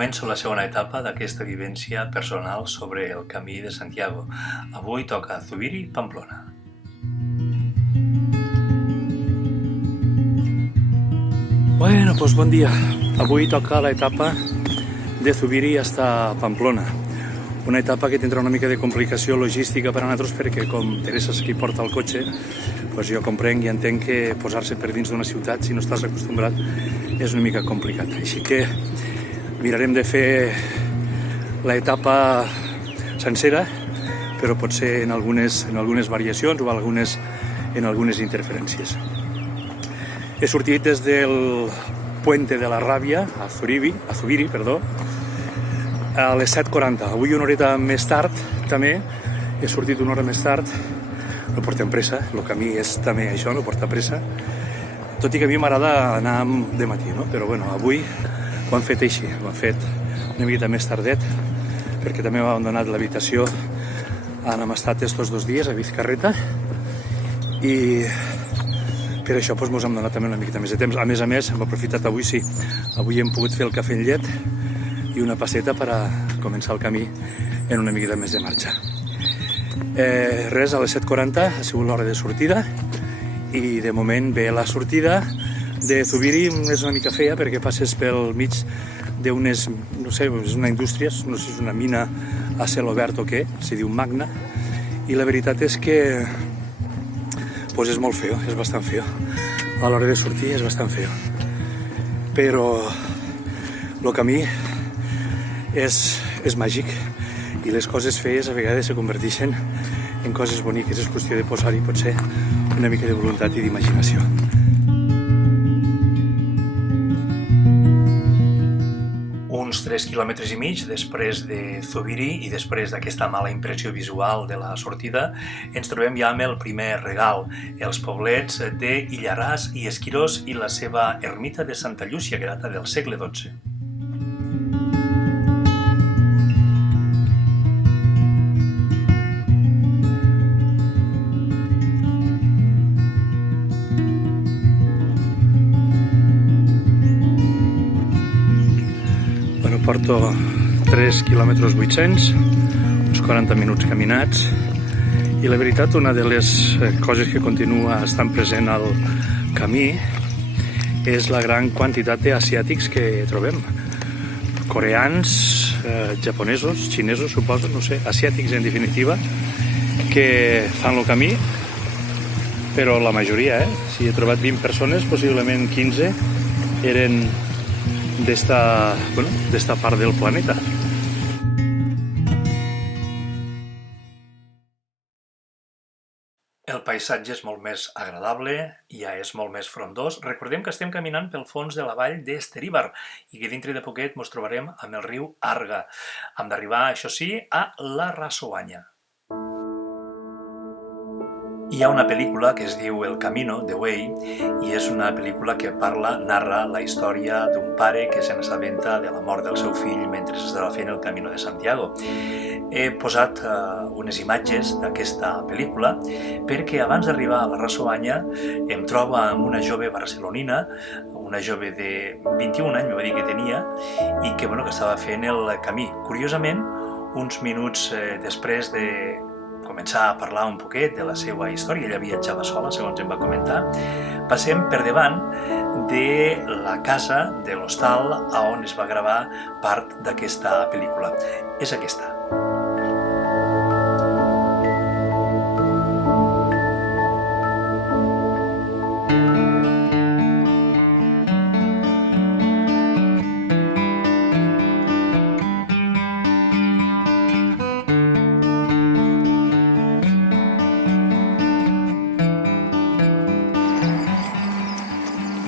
Començo la segona etapa d'aquesta vivència personal sobre el Camí de Santiago. Avui toca Zubiri, Pamplona. Bueno, pues bon dia. Avui toca l'etapa de Zubiri hasta Pamplona. Una etapa que tindrà una mica de complicació logística per a nosaltres perquè com Teresa és qui porta el cotxe, doncs jo comprenc i entenc que posar-se per dins d'una ciutat, si no estàs acostumbrat, és una mica complicat. Així que mirarem de fer l'etapa sencera, però potser en algunes variacions o en algunes interferències. He sortit des del Puente de la Ràbia, a Zubiri, a les 7:40. Avui una horeta més tard, també. He sortit una hora més tard. No portem pressa, el camí és també això, no porta pressa. Tot i que a mi m'agrada anar de matí, no? Però bueno, avui ho hem fet així, ho hem fet una miqueta més tardet, perquè també m'ha abandonat l'habitació on hem estat estos 2 dies, a Vizcarreta, i per això doncs, mos hem donat també una miqueta més de temps. A més, hem aprofitat avui, sí, avui hem pogut fer el cafè amb llet i una passeta per a començar el camí en una miqueta més de marxa. Res, a les 7:40 ha sigut l'hora de sortida i de moment ve la sortida de Zubiri. És una mica feia perquè passes pel mig d'unes, no sé, és una indústria, no sé si és una mina a cel obert o què, s'hi diu Magna, i la veritat és que pues és molt feo, és bastant feo. A l'hora de sortir és bastant feo. Però el camí és màgic i les coses fees a vegades se converteixen en coses boniques. És qüestió de posar-hi potser una mica de voluntat i d'imaginació. Uns 3 quilòmetres i mig després de Zubiri i després d'aquesta mala impressió visual de la sortida, ens trobem ja amb el primer regal, els poblets de Illaràs i Esquirós i la seva ermita de Santa Llúcia, que data del segle XII. Porto 3 quilòmetres 800, uns 40 minuts caminats, i la veritat, una de les coses que continua estant present al camí és la gran quantitat d'asiàtics que trobem. Coreans, japonesos, xinesos, suposo, no sé, asiàtics en definitiva, que fan el camí, però la majoria, si he trobat 20 persones, possiblement 15 eren d'esta part del planeta. El paisatge és molt més agradable, ja és molt més frondós. Recordem que estem caminant pel fons de la vall d'Esteríbar i que dintre de poquet ens trobarem amb el riu Arga. Hem d'arribar, això sí, a la Rassoanya. Hi ha una pel·lícula que es diu El Camino, The Way, i és una pel·lícula que narra la història d'un pare que se n'assabenta de la mort del seu fill mentre estava fent el Camino de Santiago. He posat unes imatges d'aquesta pel·lícula perquè abans d'arribar a la Rassoanya em trobo amb una jove barcelonina, una jove de 21 anys, m'ho va dir que tenia, i que estava fent el camí. Curiosament, uns minuts després de començar a parlar un poquet de la seva història, ella viatjava sola, segons em va comentar, passem per davant de la casa de l'hostal on es va gravar part d'aquesta pel·lícula. És aquesta.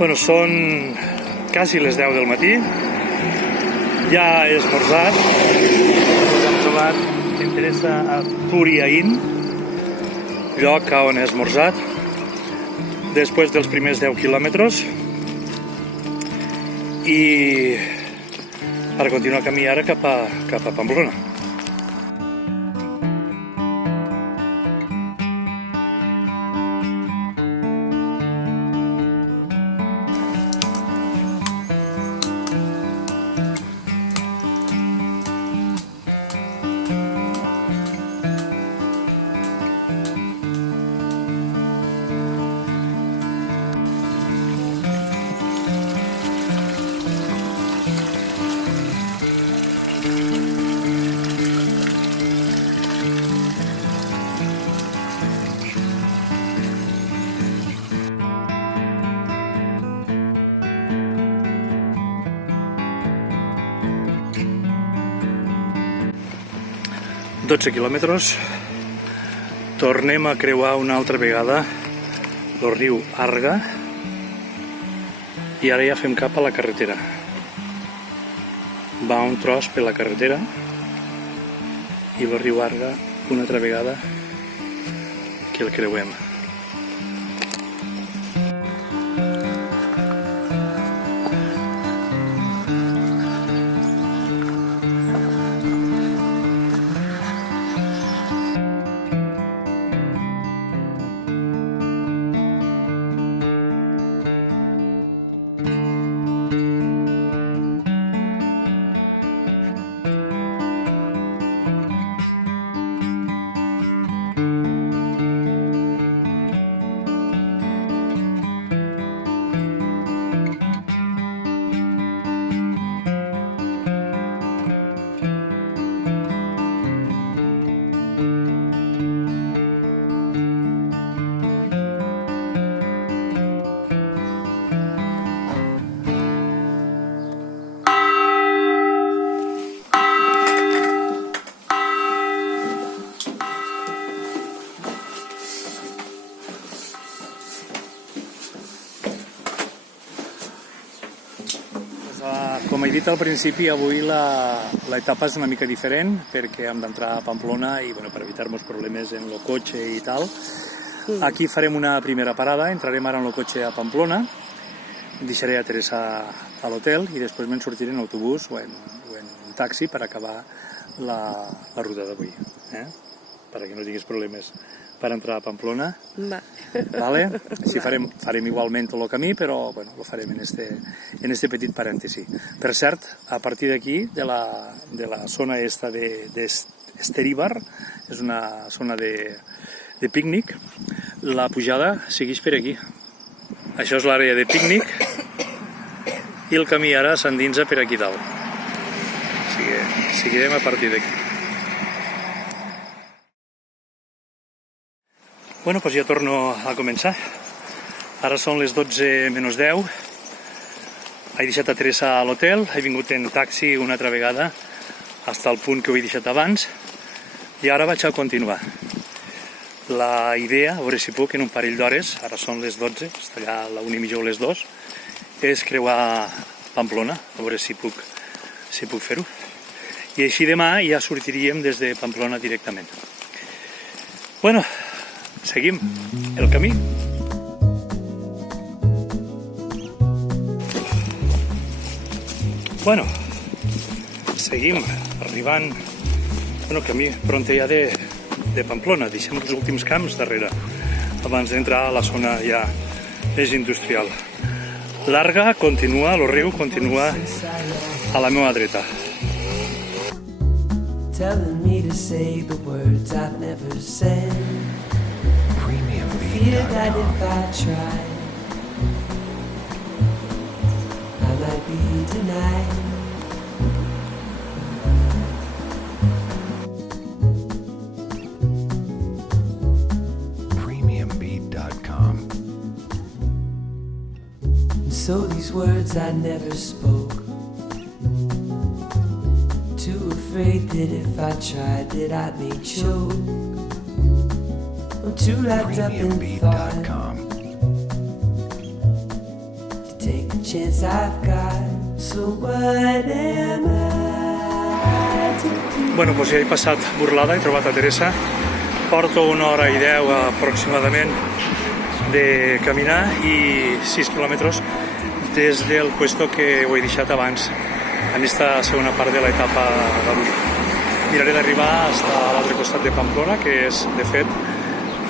Bueno, són quasi les 10 del matí, ja he esmorzat, ens hem trobat en Teresa a Turiaín, lloc on he esmorzat, després dels primers 10 quilòmetres, i per continuar camí ara cap a Pamplona. 12 quilòmetres. Tornem a creuar una altra vegada el riu Arga i ara ja fem cap a la carretera. Va un tros per la carretera i el riu Arga una altra vegada que el creuem. Com he dit al principi, avui l'etapa és una mica diferent perquè hem d'entrar a Pamplona i per evitar-nos problemes en el cotxe i tal. Aquí farem una primera parada, entrarem ara en el cotxe a Pamplona, deixaré a Teresa a l'hotel i després me'n sortiré en autobús o en taxi per acabar la ruta d'avui. Perquè no tinguis problemes per entrar a Pamplona. Vale? Així farem igualment tot el camí, però ho farem en este petit parèntesi. Per cert, a partir d'aquí, de la zona esta d'Esteríbar, és una zona de pícnic, la pujada segueix per aquí. Això és l'àrea de pícnic i el camí ara s'endinsa per aquí dalt. Seguirem a partir d'aquí. Bueno, doncs ja torno a començar. Ara són les 12 menys 10. He deixat a Teresa a l'hotel, he vingut en taxi una altra vegada fins al punt que ho he deixat abans i ara vaig a continuar. La idea, a veure si puc, en un parell d'hores, ara són les 12, està allà a la 1:30 o les 2, és creuar Pamplona, a veure si puc fer-ho. I així demà ja sortiríem des de Pamplona directament. Bueno, seguim el camí. Bueno, seguim arribant camí pront ja de Pamplona. Deixem els últims camps darrere abans d'entrar a la zona ja més industrial. L'Arga continua, el riu continua a la meva dreta. Telling me to say the words I've never said. Fear that if I tried, I might be denied. Premiumbeat.com. So these words I never spoke. Too afraid that if I tried that I may choke. I'm too wrapped up in thought to take the chance I've got. So what am I to do? Bueno, doncs ja he passat Burlada, he trobat a Teresa. Porto 1h10 aproximadament de caminar i 6 quilòmetres des del puesto que ho he deixat abans en aquesta segona part de l'etapa d'avui. Miraré d'arribar fins a l'altre costat de Pamplona, que és, de fet,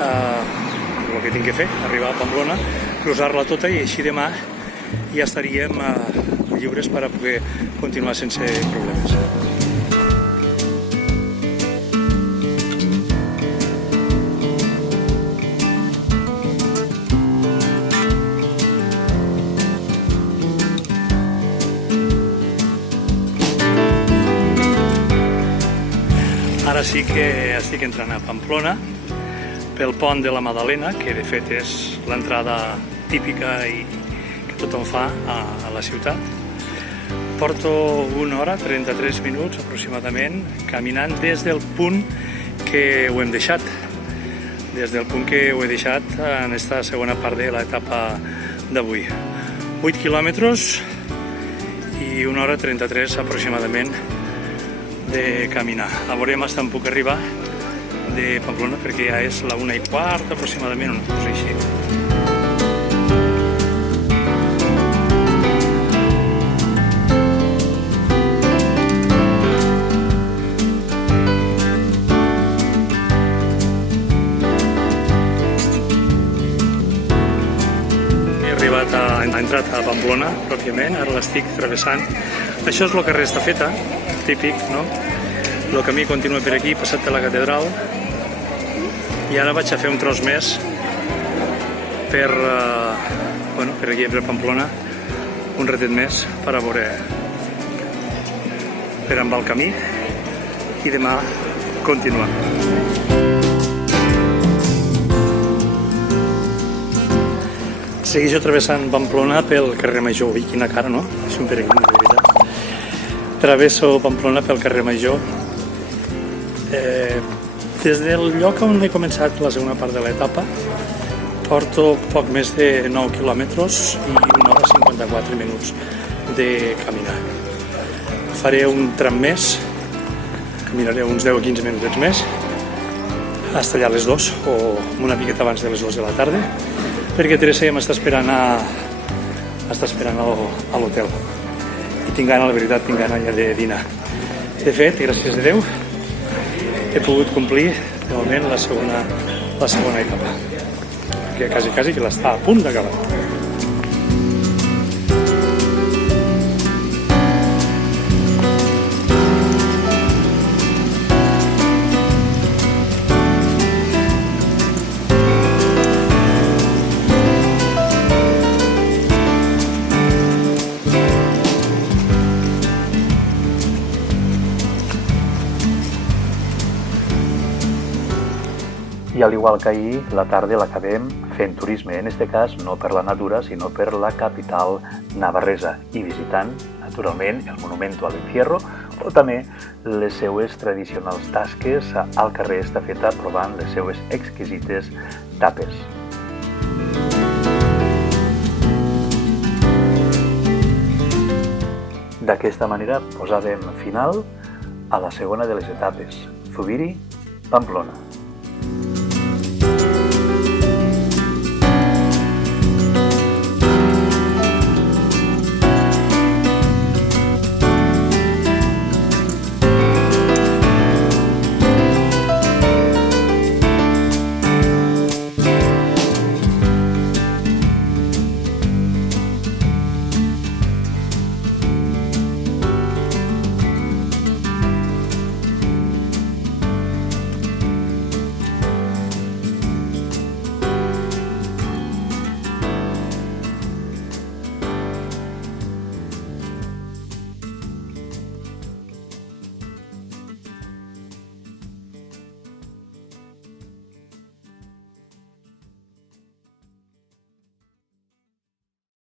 el que tinc que fer, arribar a Pamplona, cruzar-la tota i així demà ja estaríem lliures per a poder continuar sense problemes. Ara sí que estic entrant a Pamplona pel pont de la Madalena, que de fet és l'entrada típica i que tothom fa a la ciutat. Porto 1h33 aproximadament caminant des del punt que ho hem deixat, des del punt que ho he deixat en aquesta segona part de l'etapa d'avui. 8 quilòmetres i 1 hora 33 aproximadament de caminar. A veurem fins on puc arribar de Pamplona, perquè ja és la 1:15 aproximadament, una cosa així. He entrat a Pamplona, pròpiament, ara l'estic travessant. Això és el carrer Estafeta, típic, no? El camí continua per aquí, passat per la catedral, i ara vaig a fer un tros més per aquí, per Pamplona, un ratet més per a veure, per amb el camí, i demà continuem. Segueixo travessant Pamplona pel carrer Major. Ui, quina cara, no? És un peregrí, de veritat. Travesso Pamplona pel carrer Major. Des del lloc on he començat la segona part de l'etapa, porto poc més de 9 quilòmetres i 1 hora 54 minuts de caminar. Faré un tram més, caminaré uns 10 o 15 minuts més, fins allà a les 2 o una miqueta abans de les 2 de la tarda, perquè Teresa ja m'està esperant a l'hotel. I tinc gana, la veritat, tinc gana ja de dinar. De fet, gràcies a Déu, he pogut complir de moment la segona etapa, que quasi que l'està a punt d'acabar. I al igual que ahir, la tarda l'acabem fent turisme, en este cas no per la natura, sinó per la capital navarresa i visitant, naturalment, el Monumento al Encierro o també les seues tradicionals tasques al carrer Estafeta provant les seues exquisites tapes. D'aquesta manera posàvem final a la segona de les etapes, Zubiri, Pamplona.